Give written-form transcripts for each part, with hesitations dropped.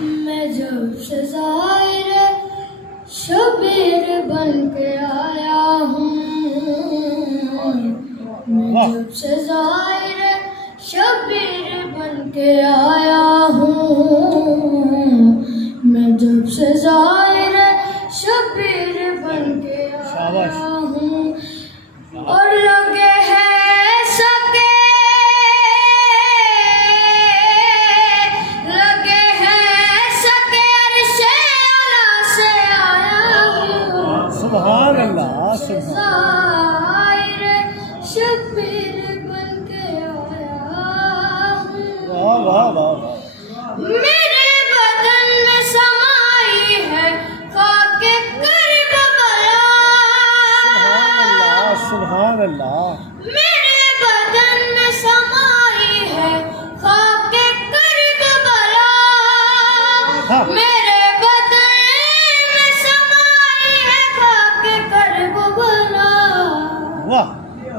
मैं जब से ज़ाहिर शबीर बन के आया हूँ, मैं जब से ज़ाहिर शबीर बन के आया हूँ, मैं जब से ज़ाहिर शबीर बन के आया हूँ। और लगे हैं सके, लगे हैं सके अर्शे आला से आया हूँ। सुभान अल्लाह, ज़ाहिर शबीर बन के आया हूँ। वाह वाह वाह। मेरे बदन में समाई है खाके करबला। सुभान अल्लाह। मेरे बदन में समाई है खाके करबला। मेरे बदन में समाई है खाके करबला। वाह।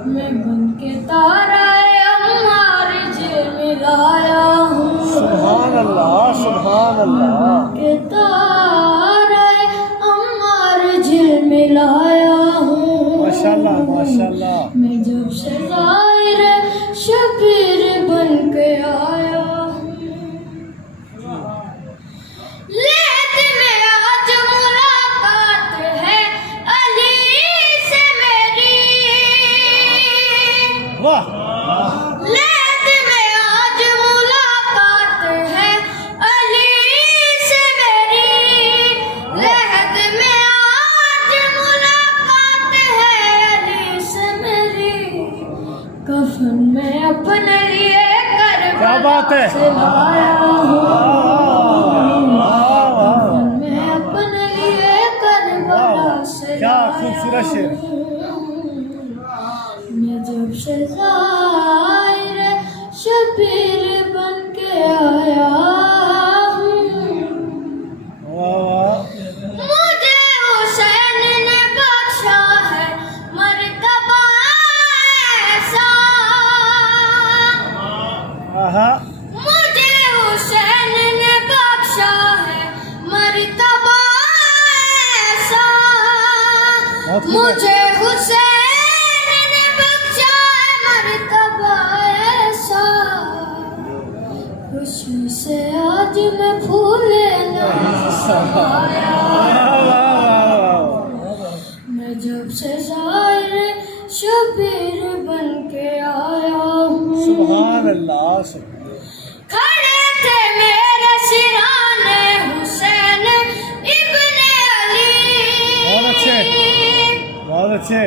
मैं बन के तारा अम्मार जे मिलाया हूँ। सुभान अल्लाह, सुभान अल्लाह। के तारा अम्मार जे मिलाया हूँ। माशाल्लाह माशाल्लाह। मैं जब से ज़ाहिर शबीर बन के आया हूँ। लेत में आज मुलाकात है अली से मेरी। वाह। लेत में आज मुलाकात है अली से मेरी। लेत में आज मुलाकात है अली से मेरी। कफन में अपने लिए क्या बात है। से लाया हूँ। कफन में अपने लिए करबला से क्या लाया खूबसूरत शेर। हूँ। मैं जब से ज़ाहिर शबीर बन के आया हूँ। वाह वाह। मुझे हुसैन ने बख्शा है मर्तबा ऐसा। आहा। मुझे हुसैन ने बख्शा है मर्तबा ऐसा। मुझे हुसैन ने बख्शा है मर्तबा ऐसा। खुशी से आज मैं फूले नहीं समाया। मैं जब से ज़ाहिर शबीर बन के आया हूँ। सुभान अल्लाह। खड़े थे मेरे सिराने हुसैन इब्ने अली। बहुत अच्छे, बहुत अच्छे।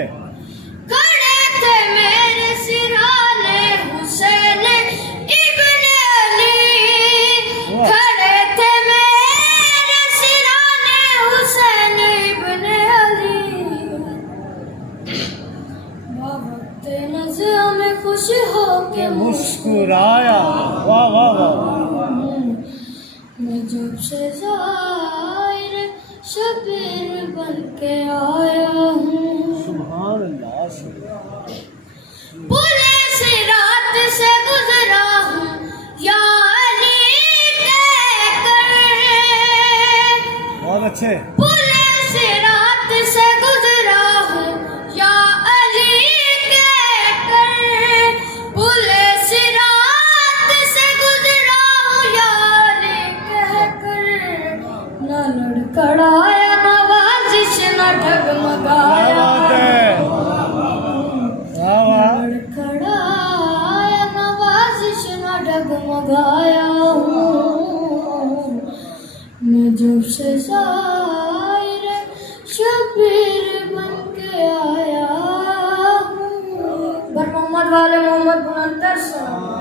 खड़े थे मेरे सिराने हुसैन इब्ने अली। खड़े थे मेरे सिराने हुसैन इब्ने अली। वक्त नज़र में खुश हो के मुस्कुराया। वाह वाह वाह। मैं जब से ज़ाहिर शबीर बन के आया हूँ। सुभान अल्लाह। पूरे से रात से गुजरा हूँ या अली कहकर। बहुत अच्छे। पूरे से रात से गुजरा हूँ या अली कहकर। पूरे से रात से गुजरा हूँ या अली कहकर। न लड़खड़ाया नवाजिश न ढगमगाया। लड़खड़ाया नवाजिश न ढगमगाया हूँ। मैं जब से ज़ाहिर शबीर बन के आया हूँ। मोहम्मद वाले मोहम्मद बुलंद सलाम।